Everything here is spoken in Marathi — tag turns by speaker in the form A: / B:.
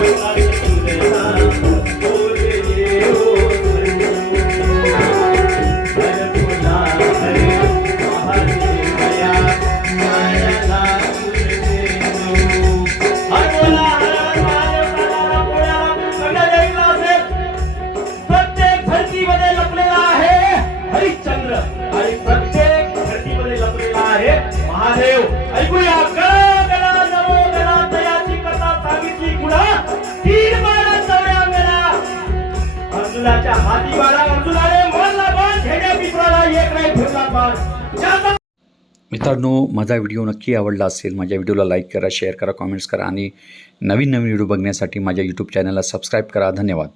A: Thank you. अर्जुनाच्या हाती बाळा अर्जुनाने मारला बाण घेण्या मित्राला एक नाही ठेवला बाण
B: मित्रांनो माझा व्हिडिओ नक्की आवडला असेल माझ्या व्हिडिओला लाईक करा शेअर करा कॉमेंट्स करा आणि नवीन नवीन व्हिडिओ बघण्यासाठी माझ्या यूट्यूब चॅनलला सबस्क्राईब करा. धन्यवाद.